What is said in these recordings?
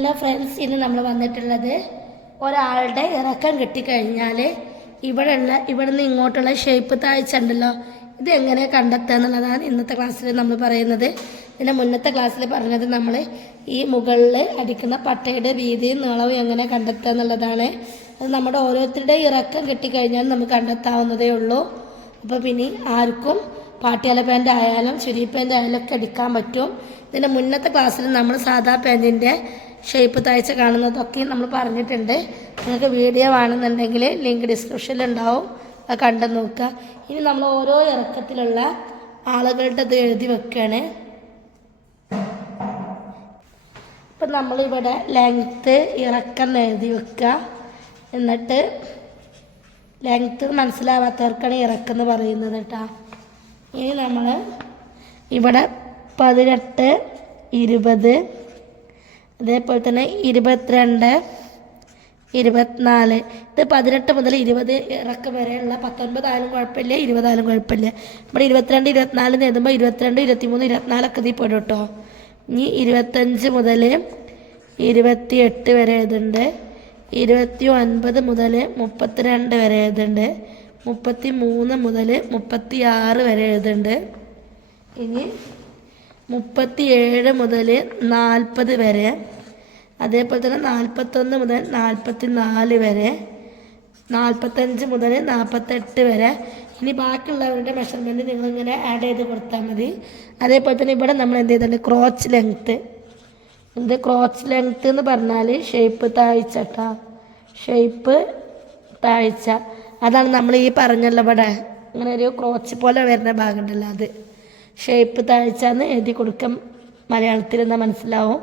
Hello friends, ഇന്ന് നമ്മൾ വന്നിട്ടുള്ളത് ഒരാളുടെ ഇറക്കം കിട്ടിക്കഴിഞ്ഞാൽ ഇവിടുന്ന് ഇങ്ങോട്ടുള്ള ഷേപ്പ് താഴ്ച ഉണ്ടല്ലോ, ഇത് എങ്ങനെ കണ്ടെത്തുക എന്നുള്ളതാണ് ഇന്നത്തെ ക്ലാസ്സിൽ നമ്മൾ പറയുന്നത്. ഇതിൻ്റെ മുന്നത്തെ ക്ലാസ്സിൽ പറഞ്ഞത് നമ്മൾ ഈ മുകളിൽ അടിക്കുന്ന പട്ടയുടെ വീതിയും നീളവും എങ്ങനെ കണ്ടെത്തുക എന്നുള്ളതാണ്. അത് നമ്മുടെ ഓരോരുത്തരുടെ ഇറക്കം കിട്ടിക്കഴിഞ്ഞാൽ നമുക്ക് കണ്ടെത്താവുന്നതേ ഉള്ളൂ. അപ്പോൾ പിന്നെ ആർക്കും പാട്ടിയാല പാൻറ് ആയാലും ചുരി പാൻറ് ആയാലും ഒക്കെ അടിക്കാൻ പറ്റും. ഇതിൻ്റെ മുന്നത്തെ ക്ലാസ്സിൽ നമ്മൾ സാധാ പാൻറ്റിൻ്റെ ഷേപ്പ് താഴ്ച കാണുന്നതൊക്കെ നമ്മൾ പറഞ്ഞിട്ടുണ്ട്. നിങ്ങൾക്ക് വീഡിയോ വേണമെന്നുണ്ടെങ്കിൽ ലിങ്ക് ഡിസ്ക്രിപ്ഷനിൽ ഉണ്ടാവും, അത് കണ്ടു നോക്കുക. ഇനി നമ്മൾ ഓരോ ഇറക്കത്തിലുള്ള ആളുകളുടെ ഇത് എഴുതി വെക്കുകയാണ്. ഇപ്പം നമ്മളിവിടെ ലെങ്ത്ത് ഇറക്കം എഴുതി വെക്കുക. എന്നിട്ട് ലെങ്ത്ത് മനസ്സിലാവാത്തവർക്കാണ് ഇറക്കെന്ന് പറയുന്നത് കേട്ടോ. ഇനി നമ്മൾ ഇവിടെ 18, 20, അതേപോലെ തന്നെ 22, 24, ഇത് 18 മുതൽ 20 ഇറക്കം വരെയുള്ള 19 ആയാലും കുഴപ്പമില്ല, 20 ആയാലും കുഴപ്പമില്ല. ഇവിടെ 22, 24 എഴുതുമ്പോൾ 22, 23, 24 ഒക്കെ ഇതിൽ പെടും കേട്ടോ. ഇനി 25 മുതൽ 28 വരെ എഴുതുന്നുണ്ട്. 29 മുതൽ 32 വരെ എഴുതുന്നുണ്ട്. 33 മുതൽ 36 വരെ എഴുതുന്നുണ്ട്. ഇനി 37 മുതൽ 40 വരെ, അതേപോലെ തന്നെ 41 മുതൽ 44 വരെ, 45 മുതൽ 48 വരെ. ഇനി ബാക്കിയുള്ളവരുടെ മെഷർമെൻറ്റ് നിങ്ങളിങ്ങനെ ആഡ് ചെയ്ത് കൊടുത്താൽ മതി. അതേപോലെ തന്നെ ഇവിടെ നമ്മൾ എന്ത് ചെയ്തിട്ടുണ്ട്, ക്രോച്ച് ലെങ്ത്ത്. എന്ത് ക്രോച്ച് ലെങ്ത്ത് എന്ന് പറഞ്ഞാൽ ഷേപ്പ് താഴ്ച കേട്ടോ. ഷേപ്പ് താഴ്ച അതാണ് നമ്മൾ ഈ പറഞ്ഞല്ലോ. ഇവിടെ ഇങ്ങനെ ഒരു ക്രോച്ച് പോലെ വരുന്ന ഭാഗമുണ്ടല്ലോ, അത് ഷേപ്പ് താഴ്ച എന്ന് എഴുതി കൊടുക്കാം. മലയാളത്തിൽ എന്നാൽ മനസ്സിലാവും.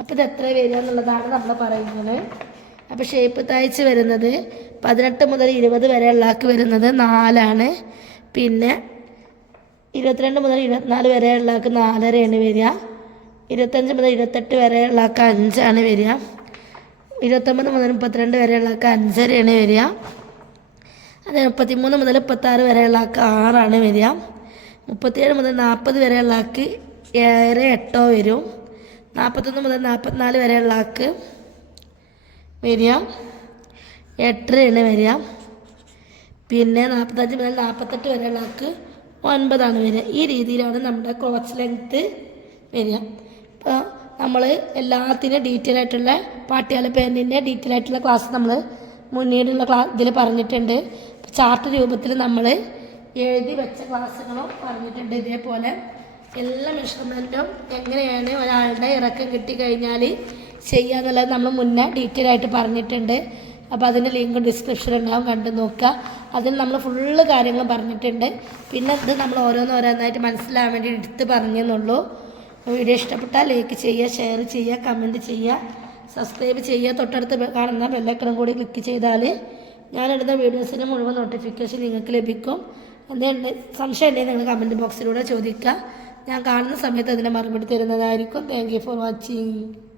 അപ്പോൾ ഇത് എത്ര വരിക എന്നുള്ളതാണ് നമ്മൾ പറയുന്നത്. അപ്പോൾ ഷേപ്പ് താഴ്ച വരുന്നത് 18 മുതൽ 20 വരെ ഉള്ളാക്ക് വരുന്നത് 4ആണ്. പിന്നെ 22 മുതൽ 24 വരെ ഉള്ളാക്ക് 4.5 വരിക. 25 മുതൽ 28 വരെ ഉള്ളാക്ക് 5 വരിക. 29 മുതൽ 32 വരെ ഉള്ളാക്ക് 5.5 വരിക. അത് 33 മുതൽ 36 വരെ ഉള്ളാക്ക് 6 വരിക. 37 മുതൽ 40 വരെ ഉള്ളാക്ക് 7, 8 വരും. 41 മുതൽ 44 വരെ ഉള്ളാക്ക് വരിക 8 വരിക. പിന്നെ 45 മുതൽ 48 വരെ ഉള്ളാക്ക് 9 വരിക. ഈ രീതിയിലാണ് നമ്മുടെ ക്രോച്ച് ലെങ്ത്ത് വരിക. ഇപ്പോൾ നമ്മൾ എല്ലാത്തിനും ഡീറ്റെയിൽ ആയിട്ടുള്ള പാട്ടിയാല പാൻറ്റിൻ്റെ ഡീറ്റെയിൽ ആയിട്ടുള്ള ക്ലാസ് നമ്മൾ മുന്നേറുള്ള ഇതിൽ പറഞ്ഞിട്ടുണ്ട്. ചാർട്ട് രൂപത്തിൽ നമ്മൾ എഴുതി വെച്ച ക്ലാസ്സുകളും പറഞ്ഞിട്ടുണ്ട്. ഇതേപോലെ എല്ലാ മെഷർമെൻറ്റും എങ്ങനെയാണ് ഒരാളുടെ ഇറക്കം കിട്ടിക്കഴിഞ്ഞാൽ ചെയ്യുക എന്നുള്ളത് നമ്മൾ മുന്നേ ഡീറ്റെയിൽ ആയിട്ട് പറഞ്ഞിട്ടുണ്ട്. അപ്പോൾ അതിൻ്റെ ലിങ്ക് ഡിസ്ക്രിപ്ഷനിൽ ഉണ്ടാവും, കണ്ടു നോക്കുക. അതിന് നമ്മൾ ഫുള്ള് കാര്യങ്ങൾ പറഞ്ഞിട്ടുണ്ട്. പിന്നെ ഇത് നമ്മൾ ഓരോന്നോരോന്നായിട്ട് മനസ്സിലാകാൻ വേണ്ടി എടുത്ത് പറഞ്ഞെന്നുള്ളൂ. വീഡിയോ ഇഷ്ടപ്പെട്ടാൽ ലൈക്ക് ചെയ്യുക, ഷെയർ ചെയ്യുക, കമൻറ്റ് ചെയ്യുക, സബ്സ്ക്രൈബ് ചെയ്യുക. തൊട്ടടുത്ത് കാണുന്ന ബെല്ലൈക്കണും കൂടി ക്ലിക്ക് ചെയ്താൽ ഞാനിടുന്ന വീഡിയോസിന് മുഴുവൻ നോട്ടിഫിക്കേഷൻ നിങ്ങൾക്ക് ലഭിക്കും. എന്തെങ്കിലും സംശയം ഉണ്ടെങ്കിൽ നിങ്ങൾ കമൻറ്റ് ബോക്സിലൂടെ ചോദിക്കുക. ഞാൻ കാണുന്ന സമയത്ത് അതിന് മറുപടി തരുന്നതായിരിക്കും. Thank you for watching.